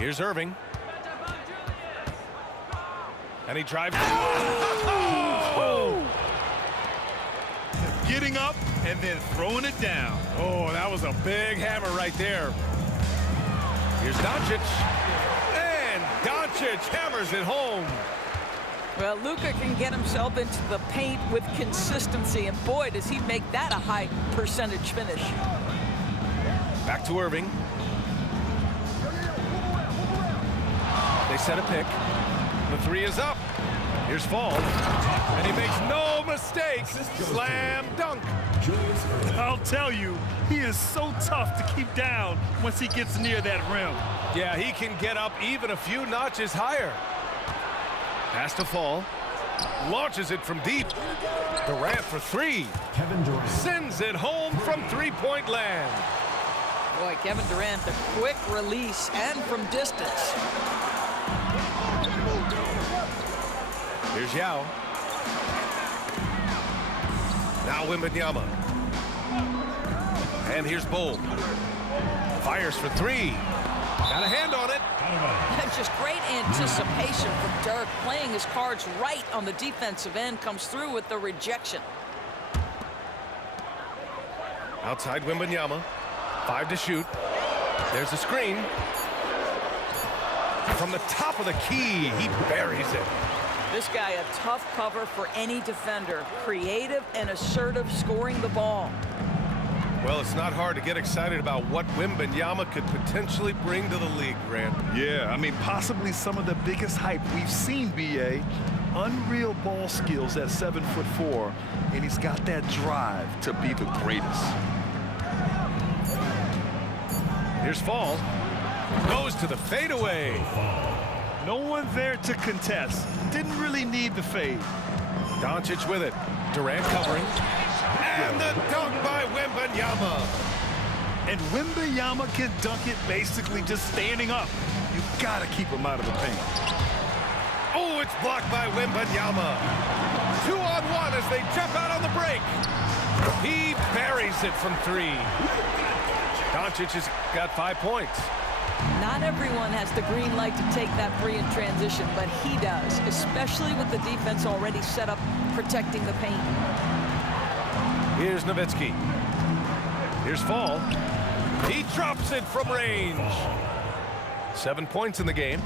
Here's Irving. And he drives. Oh! Getting up and then throwing it down. Oh, that was a big hammer right there. Here's Doncic. And Doncic hammers it home. Well, Luka can get himself into the paint with consistency, and boy, does he make that a high percentage finish. Back to Irving. They set a pick. The three is up. Here's Fall. And he makes no mistakes. Slam dunk. I'll tell you, he is so tough to keep down once he gets near that rim. Yeah, he can get up even a few notches higher. Pass to Fall. Launches it from deep. Durant for three. Kevin Durant Sends it home from three-point land. Boy, Kevin Durant, the quick release and from distance. Here's Yao. Now Wembanyama. And here's Bull. Fires for three. Got a hand on it. Just great anticipation from Dirk, playing his cards right on the defensive end, comes through with the rejection. Outside Wembanyama. 5 to shoot. There's a screen. From the top of the key, he buries it. This guy a tough cover for any defender. Creative and assertive scoring the ball. Well, it's not hard to get excited about what Wembanyama could potentially bring to the league, Grant. Yeah, I mean, possibly some of the biggest hype we've seen, B.A. Unreal ball skills at 7'4", and he's got that drive to be the greatest. Here's Fall. Goes to the fadeaway. No one there to contest. Didn't really need the fade. Doncic with it. Durant covering. And the dunk by Wembanyama. And Wembanyama can dunk it basically just standing up. You gotta keep him out of the paint. Oh, it's blocked by Wembanyama. 2-on-1 as they jump out on the break. He buries it from three. Doncic has got 5 points. Not everyone has the green light to take that three in transition, but he does, especially with the defense already set up protecting the paint. Here's Nowitzki. Here's Fall. He drops it from range. 7 points in the game.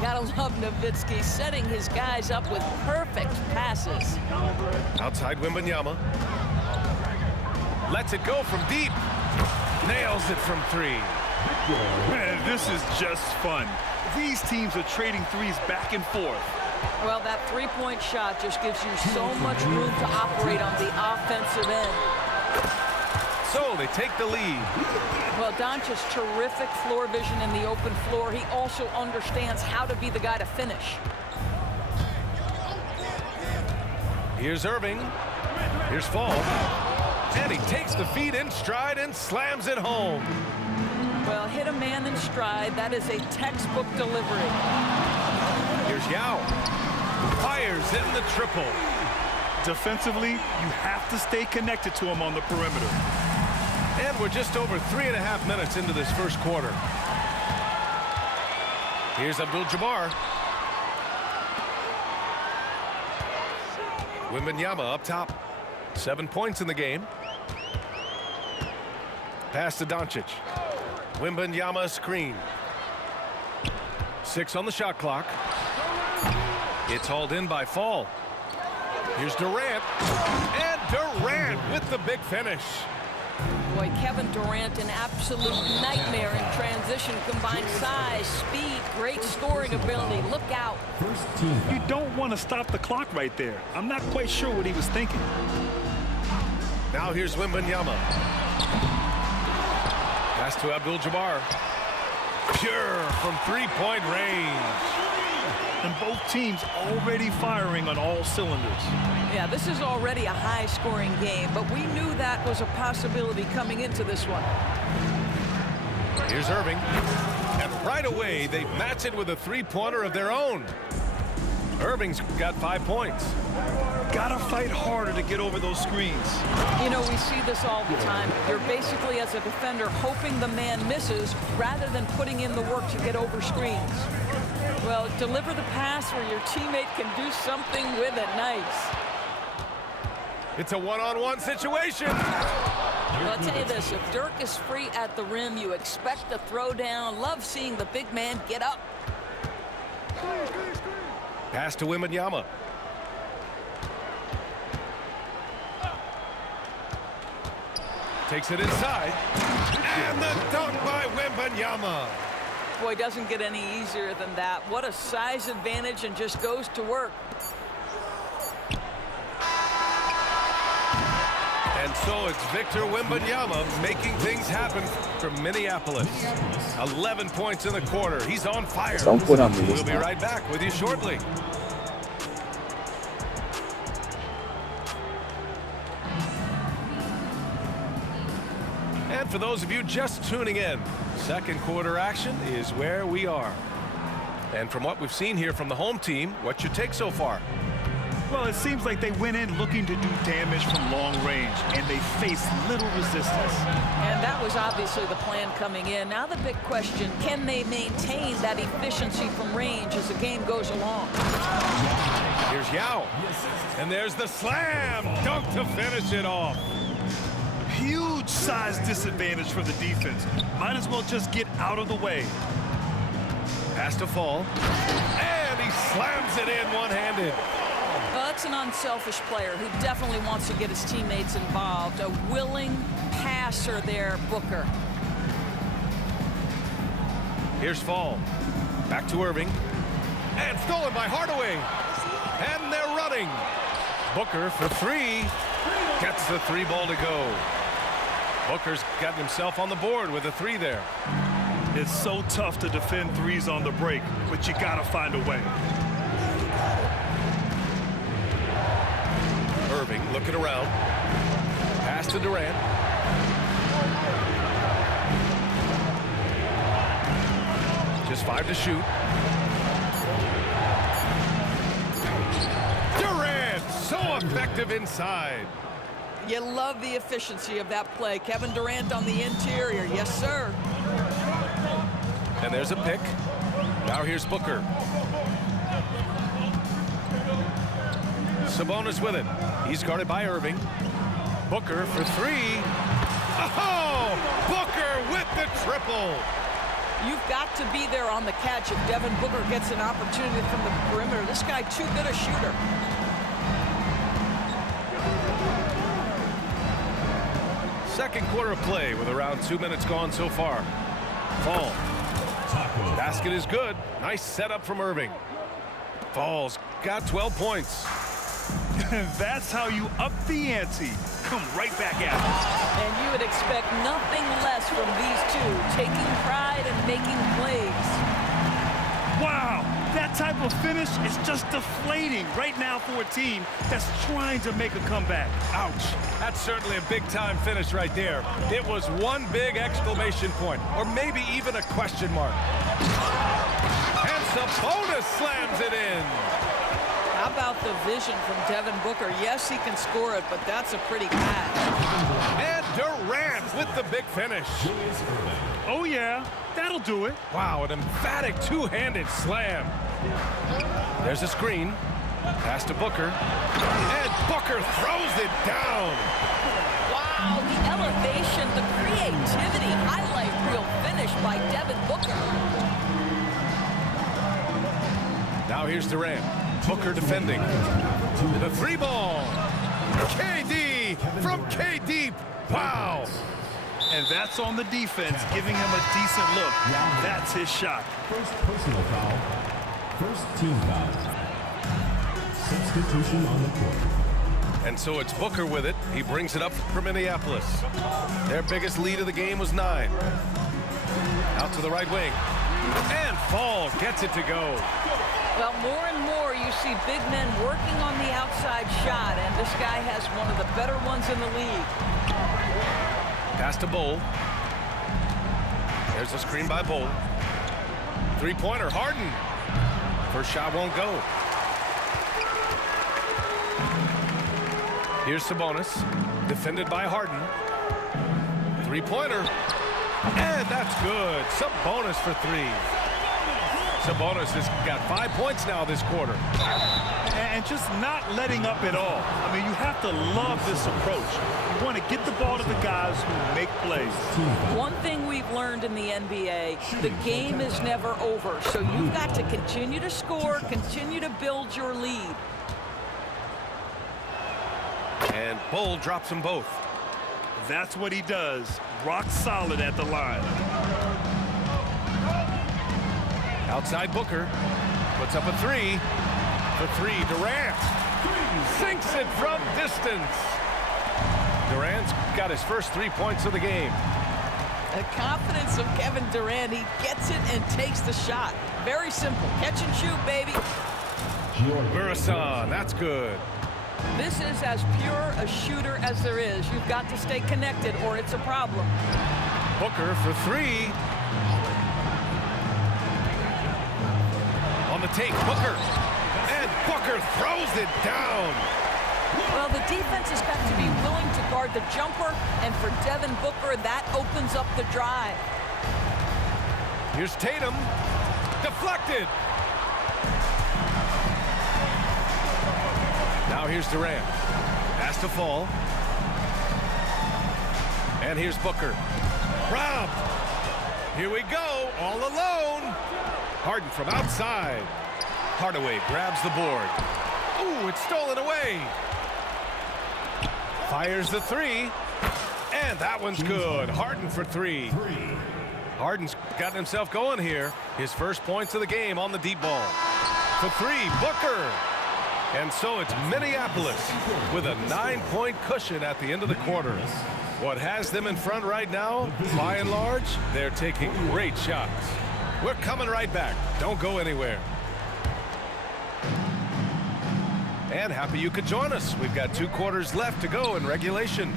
Gotta love Nowitzki setting his guys up with perfect passes. Outside Wembanyama. Lets it go from deep. Nails it from three. Man, this is just fun. These teams are trading threes back and forth. Well, that three-point shot just gives you so much room to operate on the offensive end. So they take the lead. Well, Doncic's terrific floor vision in the open floor. He also understands how to be the guy to finish. Here's Irving. Here's Fall. And he takes the feed in stride and slams it home. Well, hit a man in stride. That is a textbook delivery. Here's Yao. Fires in the triple. Defensively, you have to stay connected to him on the perimeter. And we're just over 3.5 minutes into this first quarter. Here's Abdul-Jabbar. Wembanyama up top. 7 points in the game. Pass to Doncic. Wembanyama screen. 6 on the shot clock. It's hauled in by Fall. Here's Durant. And Durant with the big finish. Boy, Kevin Durant, an absolute nightmare in transition. Combined size, speed, great scoring ability. Look out. first team You don't want to stop the clock right there. I'm not quite sure what he was thinking. Now here's Wembanyama. Pass to Abdul-Jabbar. Pure from three-point range. And both teams already firing on all cylinders. Yeah, this is already a high-scoring game, but we knew that was a possibility coming into this one. Here's Irving. And right away, they match it with a three-pointer of their own. Irving's got 5 points. Gotta fight harder to get over those screens. You know, we see this all the time. You're basically, as a defender, hoping the man misses rather than putting in the work to get over screens. Well, deliver the pass where your teammate can do something with it. Nice. It's a one-on-one situation. Well, I'll tell you this, if Dirk is free at the rim, you expect a throwdown. Love seeing the big man get up. Pass to Wembanyama. Takes it inside. And the dunk by Wembanyama. Boy, doesn't get any easier than that. What a size advantage, and just goes to work. And so it's Victor Wembanyama making things happen for Minneapolis. 11 points in the quarter. He's on fire. We'll be right back with you shortly. And for those of you just tuning in, second quarter action is where we are. And from what we've seen here from the home team, what's your take so far? Well, it seems like they went in looking to do damage from long range, and they faced little resistance. And that was obviously the plan coming in. Now the big question, can they maintain that efficiency from range as the game goes along? Here's Yao. And there's the slam dunk to finish it off. Huge size disadvantage for the defense. Might as well just get out of the way. Pass to Fall. And he slams it in one-handed. Well, that's an unselfish player who definitely wants to get his teammates involved. A willing passer there, Booker. Here's Fall. Back to Irving. And stolen by Hardaway. And they're running. Booker for three. Gets the three ball to go. Booker's gotten himself on the board with a three there. It's so tough to defend threes on the break, but you gotta find a way. Irving looking around. Pass to Durant. Just 5 to shoot. Durant, so effective inside. You love the efficiency of that play. Kevin Durant on the interior. Yes, sir. And there's a pick. Now here's Booker. Sabonis with it. He's guarded by Irving. Booker for three. Oh! Booker with the triple. You've got to be there on the catch if Devin Booker gets an opportunity from the perimeter. This guy too good a shooter. Second quarter of play with around 2 minutes gone so far. Fall. Basket is good. Nice setup from Irving. Fall's got 12 points. That's how you up the ante. Come right back at it. And you would expect nothing less from these two, taking pride and making plays. Wow, that type of finish is just deflating right now for a team that's trying to make a comeback. Ouch. That's certainly a big-time finish right there. It was one big exclamation point, or maybe even a question mark. And Sabonis slams it in. How about the vision from Devin Booker? Yes, he can score it, but that's a pretty pass. And Durant with the big finish. Oh, yeah, that'll do it. Wow, an emphatic two-handed slam. There's a screen. Pass to Booker. And Booker throws it down. Wow, the elevation, the creativity, highlight reel finish by Devin Booker. Now here's Durant. Booker defending. The three ball. KD from K-Deep. Wow. And that's on the defense, giving him a decent look. That's his shot. First personal foul. First team foul. Substitution on the court. And so it's Booker with it. He brings it up for Minneapolis. Their biggest lead of the game was 9. Out to the right wing. And Fall gets it to go. Well, more and more you see big men working on the outside shot, and this guy has one of the better ones in the league. Pass to Bull. There's a screen by Bull. Three-pointer, Harden. First shot won't go. Here's Sabonis, defended by Harden. Three-pointer, and that's good. Sabonis for three. Sabonis has got 5 points now this quarter. And just not letting up at all. I mean, you have to love this approach. You want to get the ball to the guys who make plays. One thing we've learned in the NBA, the game is never over. So you've got to continue to score, continue to build your lead. And Bull drops them both. That's what he does. Rock solid at the line. Outside Booker. Puts up a three. For three, Durant. Sinks it from distance. Durant's got his first 3 points of the game. The confidence of Kevin Durant. He gets it and takes the shot. Very simple. Catch and shoot, baby. Murison, that's good. This is as pure a shooter as there is. You've got to stay connected or it's a problem. Booker for three. On the take, Booker. And Booker throws it down. Well, the defense has got to be willing to guard the jumper, and for Devin Booker, that opens up the drive. Here's Tatum. Deflected. Now here's Durant. Has to fall. And here's Booker. Robbed. Here we go, all alone. Harden from outside. Hardaway grabs the board. Ooh, it's stolen away. Fires the three. And that one's good. Harden for three. Harden's gotten himself going here. His first points of the game on the deep ball. For three, Booker. And so it's Minneapolis with a 9-point cushion at the end of the quarter. What has them in front right now, by and large, they're taking great shots. We're coming right back. Don't go anywhere. And happy you could join us. We've got 2 quarters left to go in regulation.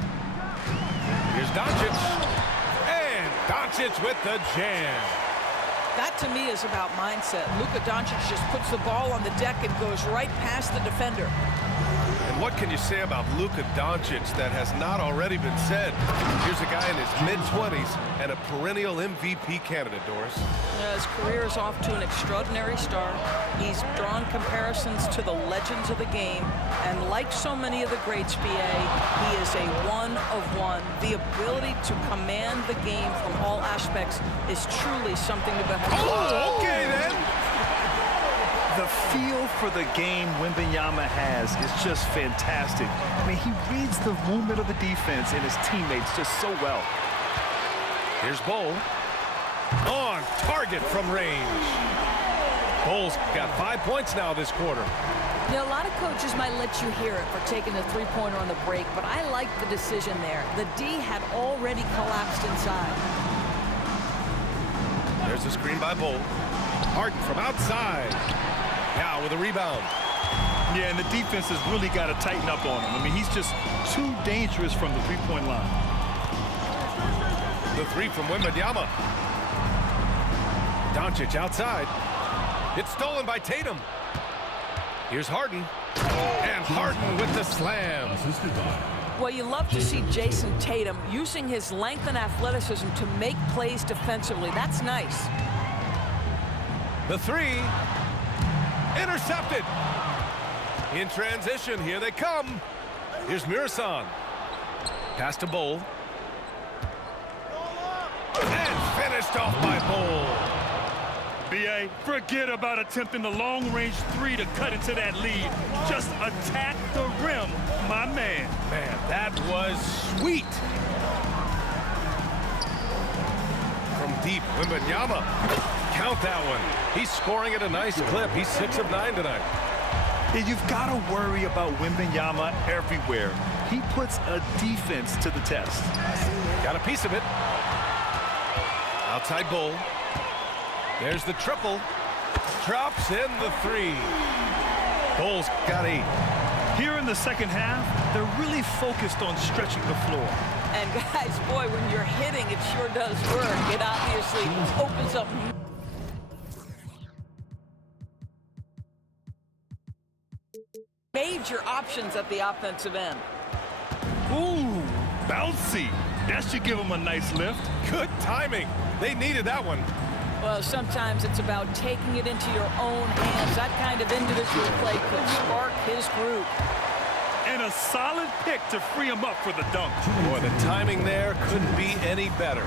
Here's Doncic. And Doncic with the jam. That, to me, is about mindset. Luka Doncic just puts the ball on the deck and goes right past the defender. And what can you say about Luka Doncic that has not already been said? Here's a guy in his mid-20s and a perennial MVP candidate, Doris. His career is off to an extraordinary start. He's drawn comparisons to the legends of the game. And like so many of the greats, BA, he is a one-of-one. The ability to command the game from all aspects is truly something to behold. Oh, okay then. The feel for the game Wembanyama has is just fantastic. I mean, he reads the movement of the defense and his teammates just so well. Here's Bull. On target from range. Bull's got 5 points now this quarter. Now, a lot of coaches might let you hear it for taking a three-pointer on the break, but I like the decision there. The D had already collapsed inside. There's a screen by Bull. Harden from outside. Now with a rebound. Yeah, and the defense has really got to tighten up on him. I mean, he's just too dangerous from the three-point line. The three from Wembanyama. Doncic outside. It's stolen by Tatum. Here's Harden. And Harden with the slam. Well, you love to see Jason Tatum using his length and athleticism to make plays defensively. That's nice. The three. Intercepted. In transition, here they come. Here's Murison. Pass to Bull. And finished off by Bull. B.A., forget about attempting the long-range three to cut into that lead. Just attack the rim, my man. Man, that was sweet. From deep, Wembanyama. Count that one. He's scoring at a nice clip. He's 6 of 9 tonight. And you've got to worry about Wembanyama everywhere. He puts a defense to the test. Got a piece of it. Outside Bull. There's the triple. Drops in the three. Bull's got 8. Here in the second half, they're really focused on stretching the floor. And guys, boy, when you're hitting, it sure does work. It obviously opens up major options at the offensive end. Ooh, bouncy. That should give him a nice lift. Good timing. They needed that one. Well, sometimes it's about taking it into your own hands. That kind of individual play could spark his group. And a solid pick to free him up for the dunk. Boy, the timing there couldn't be any better.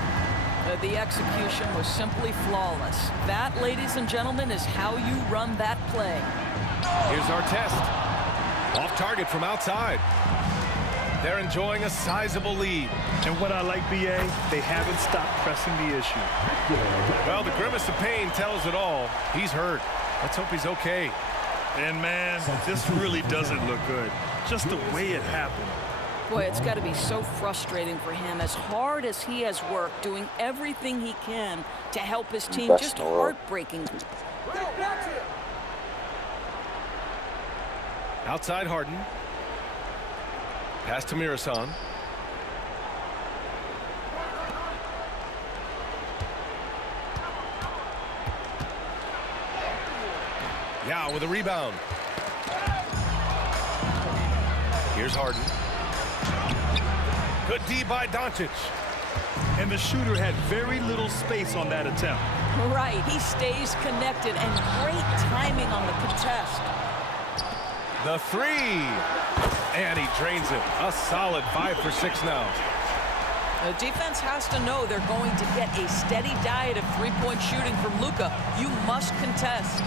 The execution was simply flawless. That, ladies and gentlemen, is how you run that play. Here's our test. Off target from outside. They're enjoying a sizable lead. And what I like, B.A., they haven't stopped pressing the issue. Well, the grimace of pain tells it all. He's hurt. Let's hope he's okay. And, man, this really doesn't look good. Just the way it happened. Boy, it's got to be so frustrating for him. As hard as he has worked, doing everything he can to help his team, just heartbreaking. Outside Harden. Pass to Mirasan. Yao with a rebound. Here's Harden. Good D by Doncic. And the shooter had very little space on that attempt. Right, he stays connected, and great timing on the contest. The three. And he drains it. A solid 5 for 6 now. The defense has to know they're going to get a steady diet of three-point shooting from Luka. You must contest.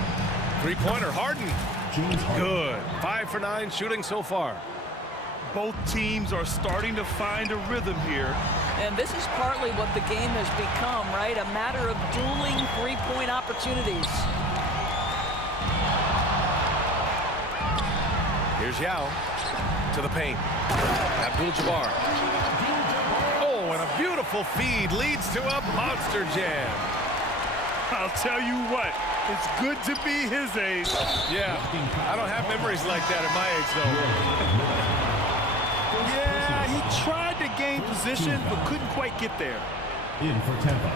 Three-pointer, Harden. Good. 5 for 9 shooting so far. Both teams are starting to find a rhythm here. And this is partly what the game has become, right? A matter of dueling three-point opportunities. Here's Yao to the paint. Abdul-Jabbar. Oh, and a beautiful feed leads to a monster jam. I'll tell you what, it's good to be his age. Yeah, I don't have memories like that at my age, though. Yeah, he tried to gain position, but couldn't quite get there. In for Tampa,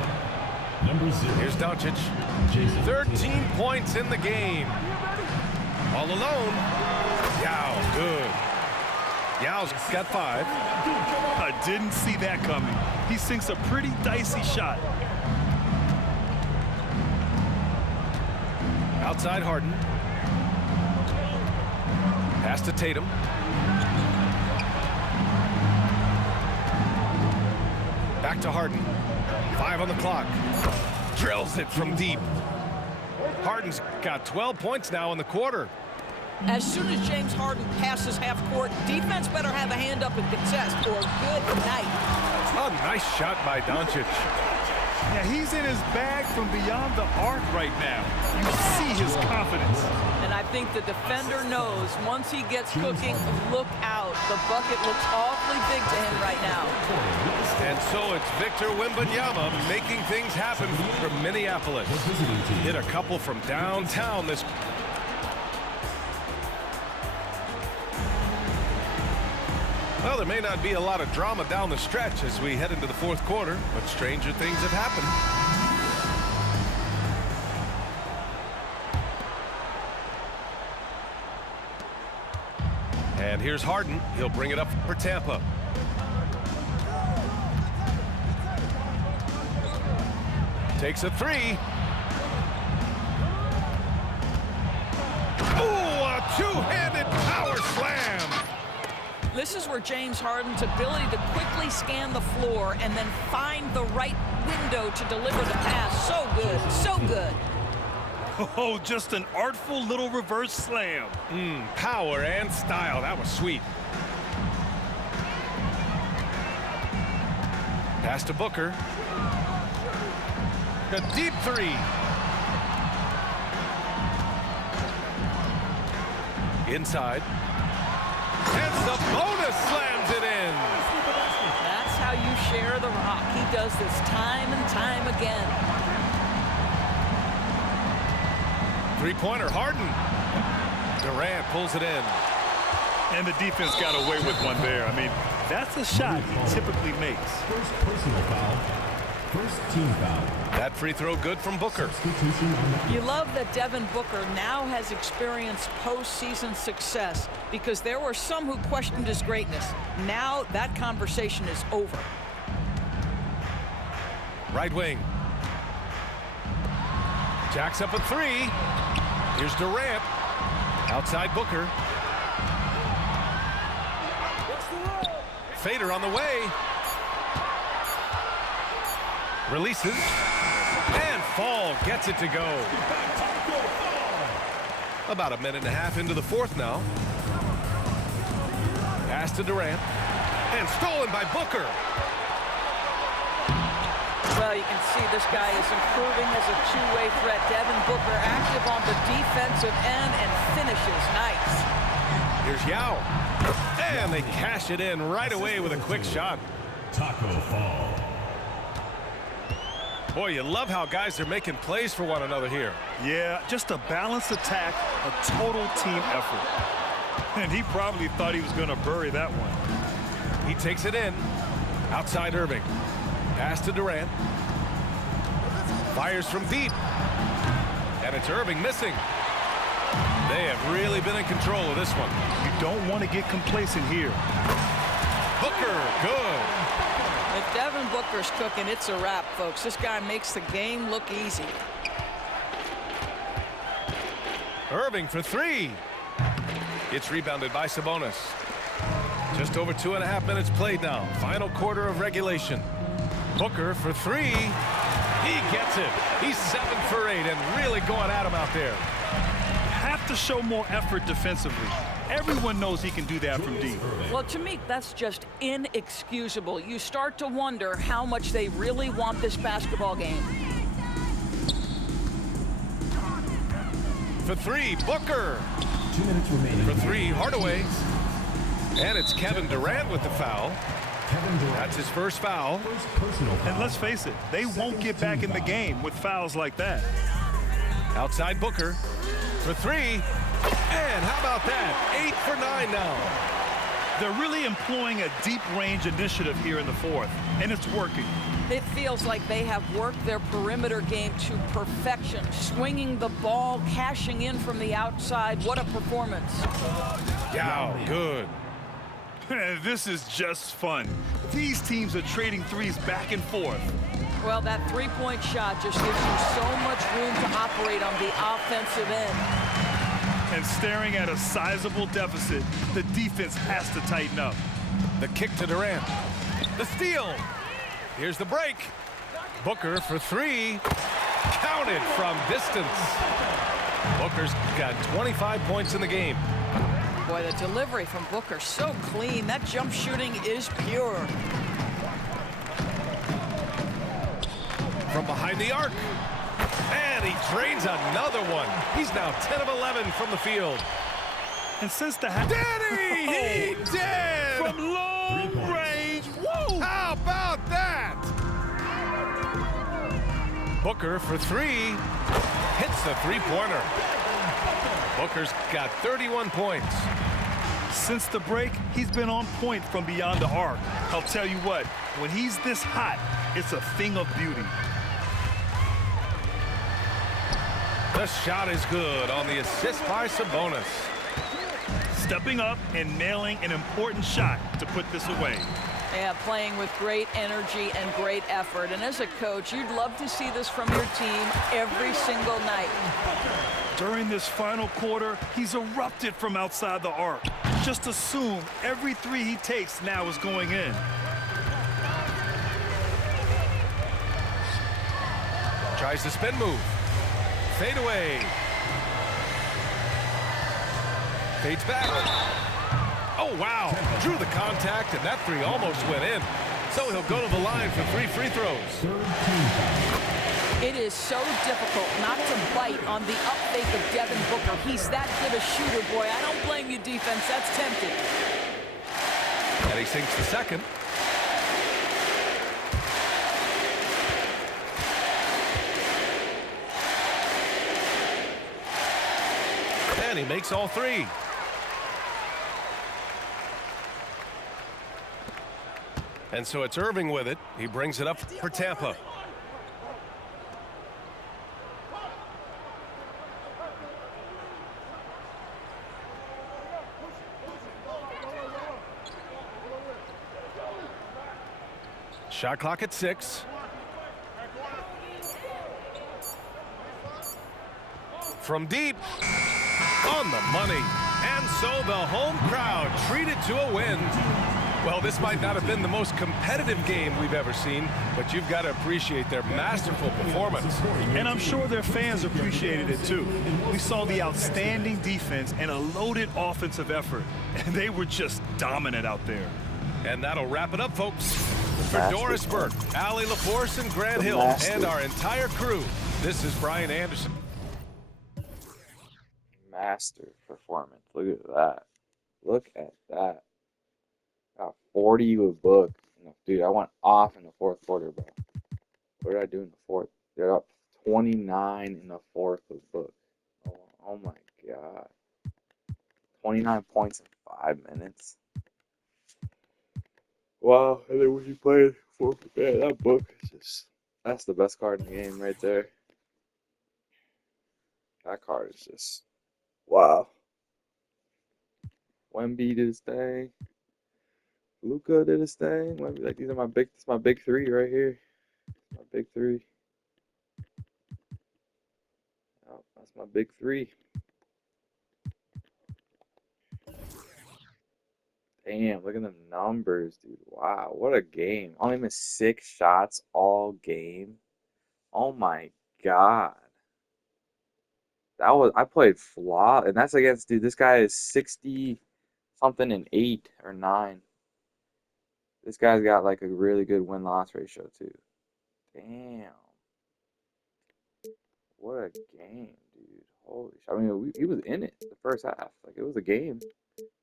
number 0. Here's Doncic. 13 points in the game. All alone. Yao, good. Yao's got 5. I didn't see that coming. He sinks a pretty dicey shot. Outside Harden. Pass to Tatum. Back to Harden. 5 on the clock. Drills it from deep. Harden's got 12 points now in the quarter. As soon as James Harden passes half court, defense better have a hand up and contest, or good night. A nice shot by Doncic. Yeah, he's in his bag from beyond the arc right now. You see his confidence. And I think the defender knows once he gets cooking, look out. The bucket looks awfully big to him right now. And so it's Victor Wembanyama making things happen from Minneapolis. Hit a couple from downtown this. Well, there may not be a lot of drama down the stretch as we head into the fourth quarter, but stranger things have happened. And here's Harden. He'll bring it up for Tampa. Takes a 3. Ooh, a two-handed power slam. This is where James Harden's ability to quickly scan the floor and then find the right window to deliver the pass. So good, so good. Oh, just an artful little reverse slam. Power and style. That was sweet. Pass to Booker. A deep 3. Inside. And Sabonis slams it in. That's how you share the rock. He does this time and time again. Three-pointer, Harden. Durant pulls it in. And the defense got away with one there. I mean, that's a shot he typically makes. First personal foul. First team foul. That free throw good from Booker. Substitution on the You love that Devin Booker now has experienced postseason success because there were some who questioned his greatness. Now that conversation is over. Right wing. Jacks up a three. Here's Durant. Outside Booker. Fader on the way. Releases. And Fall gets it to go. About a minute and a half into the fourth now. Pass to Durant. And stolen by Booker. Well, you can see this guy is improving as a two-way threat. Devin Booker active on the defensive end and finishes nice. Here's Yao. And they cash it in right away with a quick shot. Taco Fall. Boy, you love how guys are making plays for one another here. Yeah, just a balanced attack, a total team effort. And he probably thought he was going to bury that one. He takes it in. Outside Irving. Pass to Durant. Fires from deep. And it's Irving missing. They have really been in control of this one. You don't want to get complacent here. Booker, good. If Devin Booker's cooking, it's a wrap, folks. This guy makes the game look easy. Irving for three. It's rebounded by Sabonis. Just over 2.5 minutes played now. Final quarter of regulation. Booker for three. He gets it. He's 7 for 8 and really going at him out there. Have to show more effort defensively. Everyone knows he can do that from deep. Well, to me, that's just inexcusable. You start to wonder how much they really want this basketball game. For three, Booker. 2 minutes remaining. For three, Hardaway. And it's Kevin Durant with the foul. Kevin Durant. That's his first foul. First personal foul. And let's face it, they won't get back in the game with fouls like that. Outside Booker. For three. And how about that? 8 for 9 now. They're really employing a deep range initiative here in the fourth, and it's working. It feels like they have worked their perimeter game to perfection, swinging the ball, cashing in from the outside. What a performance. Yeah, good. This is just fun. These teams are trading threes back and forth. Well, that three-point shot just gives you so much room to operate on the offensive end. And staring at a sizable deficit, the defense has to tighten up. The kick to Durant. The steal. Here's the break. Booker for three. Counted from distance. Booker's got 25 points in the game. Boy, the delivery from Booker, so clean. That jump shooting is pure. From behind the arc. And he drains another one. He's now 10 of 11 from the field. And since the Did he? He did! from long range, whoa! How about that? Booker for three. Hits the three-pointer. Booker's got 31 points. Since the break, he's been on point from beyond the arc. I'll tell you what, when he's this hot, it's a thing of beauty. The shot is good on the assist by Sabonis. Stepping up and nailing an important shot to put this away. Yeah, playing with great energy and great effort. And as a coach, you'd love to see this from your team every single night. During this final quarter, he's erupted from outside the arc. Just assume every three he takes now is going in. Tries the spin move. Fade away. Fades back. Oh, wow. Drew the contact, and that three almost went in. So he'll go to the line for 3 free throws. Third team foul. It is so difficult not to bite on the up fake of Devin Booker. He's that good a shooter, boy. I don't blame you, defense. That's tempting. And he sinks the second. And he makes all three. And so it's Irving with it. He brings it up for Tampa. Shot clock at 6. From deep, on the money. And so the home crowd treated to a win. Well, this might not have been the most competitive game we've ever seen, but you've got to appreciate their masterful performance. And I'm sure their fans appreciated it too. We saw the outstanding defense and a loaded offensive effort, and they were just dominant out there. And that'll wrap it up, folks. For Doris Burke, Allie LaForce, and Grant Hill, and our entire crew, this is Brian Anderson. Master performance. Look at that. Look at that. Got 40 with Book. Dude, I went off in the fourth quarter, bro. What did I do in the fourth? They're up 29 in the fourth with Book. Oh my God. 29 points in 5 minutes. Wow. And then when you played fourth, man, that Book is just, that's the best card in the game right there. That card is just, wow. Wemby did his thing. Luka did his thing. Wemby, like, these are my big three right here. My big three. Oh, that's my big three. Damn, look at them numbers, dude. Wow, what a game. Only missed 6 shots all game. Oh my God. I played flawless, and that's against, dude, this guy is 60 something and 8 or 9. This guy's got like a really good win-loss ratio too. Damn. What a game, dude. Holy shit. I mean, he was in it the first half. Like, it was a game.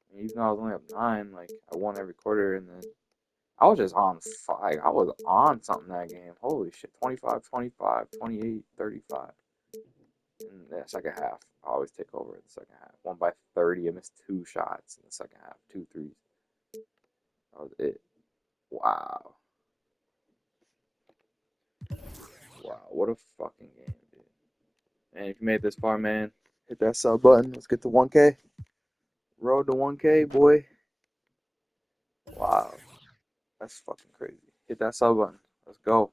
And even though I was only up 9, like, I won every quarter, and then I was just on fire. I was on something that game. Holy shit. 25, 25, 28, 35. In the second half, I always take over in the second half. Won by 30. I missed 2 shots in the second half. 2 threes. That was it. Wow. Wow, what a fucking game, dude. And if you made it this far, man, hit that sub button. Let's get to 1K. Road to 1K, boy. Wow. That's fucking crazy. Hit that sub button. Let's go.